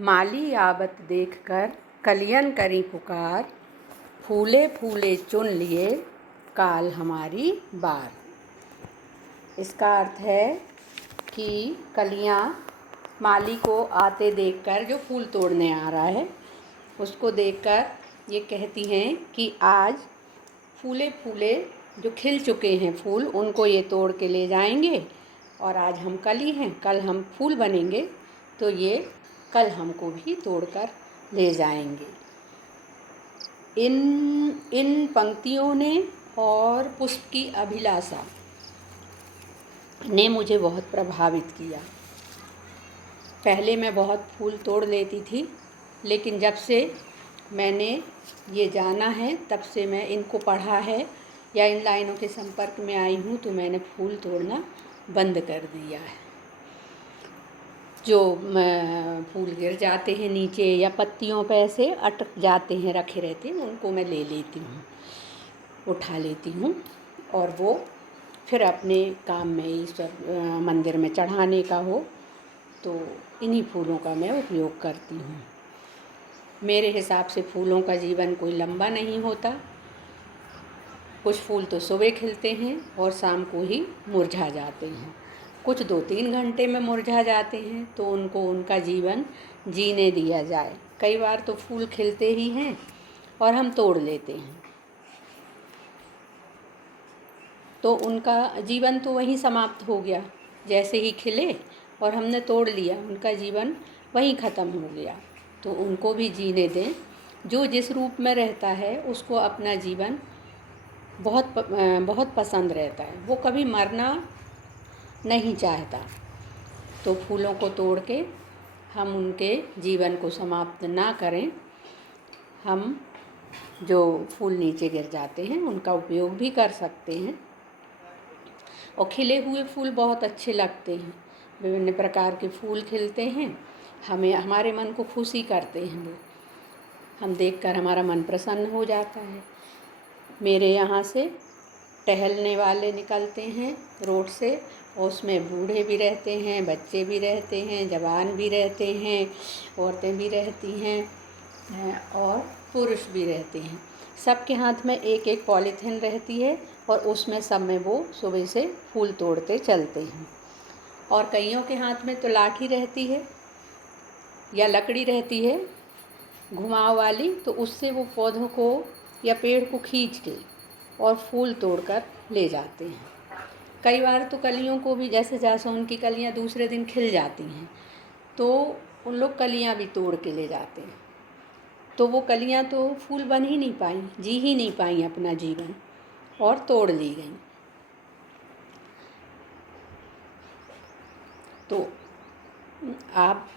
माली आवत देखकर कलियन करी पुकार, फूले फूले चुन लिए काल हमारी बार। इसका अर्थ है कि कलियां माली को आते देखकर, जो फूल तोड़ने आ रहा है उसको देखकर ये कहती हैं कि आज फूले फूले जो खिल चुके हैं फूल, उनको ये तोड़ के ले जाएंगे और आज हम कली हैं, कल हम फूल बनेंगे तो ये कल हमको भी तोड़कर ले जाएंगे। इन पंक्तियों ने और पुष्प की अभिलाषा ने मुझे बहुत प्रभावित किया। पहले मैं बहुत फूल तोड़ लेती थी, लेकिन जब से मैंने ये जाना है, तब से मैं इनको पढ़ा है या इन लाइनों के संपर्क में आई हूँ, तो मैंने फूल तोड़ना बंद कर दिया है। जो फूल गिर जाते हैं नीचे या पत्तियों पे ऐसे अटक जाते हैं, रखे रहते हैं, उनको मैं ले लेती हूँ, उठा लेती हूँ और वो फिर अपने काम में ईश्वर मंदिर में चढ़ाने का हो तो इन्हीं फूलों का मैं उपयोग करती हूँ। मेरे हिसाब से फूलों का जीवन कोई लंबा नहीं होता। कुछ फूल तो सुबह खिलते हैं और शाम को ही मुरझा जाते हैं, कुछ 2-3 घंटे में मुरझा जाते हैं, तो उनको उनका जीवन जीने दिया जाए। कई बार तो फूल खिलते ही हैं और हम तोड़ लेते हैं, तो उनका जीवन तो वहीं समाप्त हो गया। जैसे ही खिले और हमने तोड़ लिया, उनका जीवन वहीं ख़त्म हो गया। तो उनको भी जीने दें। जो जिस रूप में रहता है उसको अपना जीवन बहुत पसंद रहता है, वो कभी मरना नहीं चाहता। तो फूलों को तोड़ के हम उनके जीवन को समाप्त ना करें। हम जो फूल नीचे गिर जाते हैं उनका उपयोग भी कर सकते हैं। और खिले हुए फूल बहुत अच्छे लगते हैं। विभिन्न प्रकार के फूल खिलते हैं, हमारे मन को खुशी करते हैं। वो हम देखकर हमारा मन प्रसन्न हो जाता है। मेरे यहाँ से टहलने वाले निकलते हैं रोड से, और उसमें बूढ़े भी रहते हैं, बच्चे भी रहते हैं, जवान भी रहते हैं, औरतें भी रहती हैं और पुरुष भी रहते हैं। सबके हाथ में एक एक पॉलीथिन रहती है और उसमें सब में वो सुबह से फूल तोड़ते चलते हैं। और कईयों के हाथ में तो लाठी रहती है या लकड़ी रहती है घुमाव वाली, तो उससे वो पौधों को या पेड़ को खींच के और फूल तोड़कर ले जाते हैं। कई बार तो कलियों को भी, जैसे जासून की कलियां दूसरे दिन खिल जाती हैं, तो उन लोग कलियां भी तोड़ के ले जाते हैं। तो वो कलियां तो फूल बन ही नहीं पाई, जी ही नहीं पाई अपना जीवन, और तोड़ ली गई। तो आप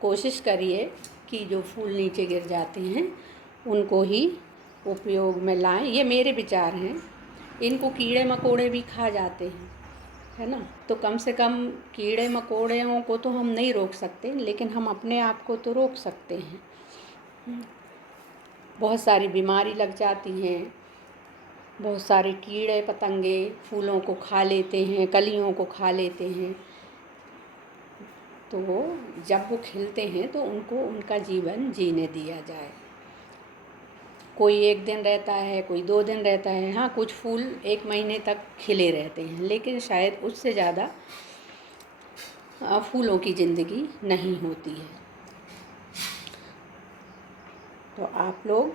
कोशिश करिए कि जो फूल नीचे गिर जाते हैं उनको ही उपयोग में लाएं। ये मेरे विचार हैं। इनको कीड़े मकोड़े भी खा जाते हैं, है ना। तो कम से कम कीड़े मकोड़ों को तो हम नहीं रोक सकते, लेकिन हम अपने आप को तो रोक सकते हैं। बहुत सारी बीमारी लग जाती हैं, बहुत सारे कीड़े पतंगे फूलों को खा लेते हैं, कलियों को खा लेते हैं। तो जब वो खिलते हैं तो उनको उनका जीवन जीने दिया जाए। कोई 1 दिन रहता है, कोई 2 दिन रहता है। हाँ, कुछ फूल 1 महीने तक खिले रहते हैं, लेकिन शायद उससे ज़्यादा फूलों की ज़िंदगी नहीं होती है। तो आप लोग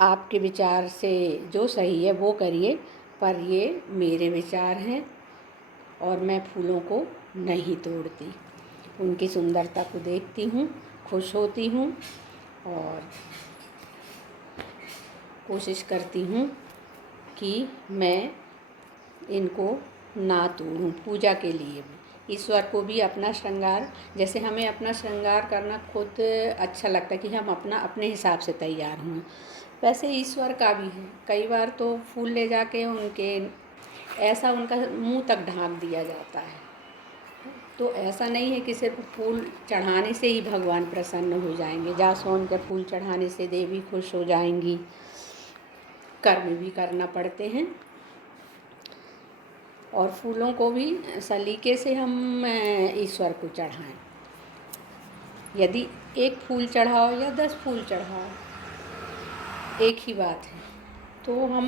आपके विचार से जो सही है वो करिए, पर ये मेरे विचार हैं और मैं फूलों को नहीं तोड़ती। उनकी सुंदरता को देखती हूँ, खुश होती हूँ और कोशिश करती हूँ कि मैं इनको ना तोड़ूं। पूजा के लिए भी, ईश्वर को भी अपना श्रृंगार, जैसे हमें अपना श्रृंगार करना खुद अच्छा लगता है कि हम अपने हिसाब से तैयार हों, वैसे ईश्वर का भी है। कई बार तो फूल ले जाके उनके ऐसा उनका मुंह तक ढाँक दिया जाता है। तो ऐसा नहीं है कि सिर्फ फूल चढ़ाने से ही भगवान प्रसन्न हो जाएंगे। जासून के फूल चढ़ाने से देवी खुश हो जाएंगी। कर्म भी करना पड़ते हैं और फूलों को भी सलीके से हम ईश्वर को चढ़ाएं। यदि एक फूल चढ़ाओ या 10 फूल चढ़ाओ, एक ही बात है। तो हम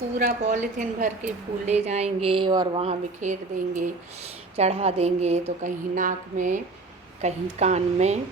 पूरा पॉलीथीन भर के फूल ले जाएंगे और वहाँ बिखेर देंगे, चढ़ा देंगे, तो कहीं नाक में, कहीं कान में,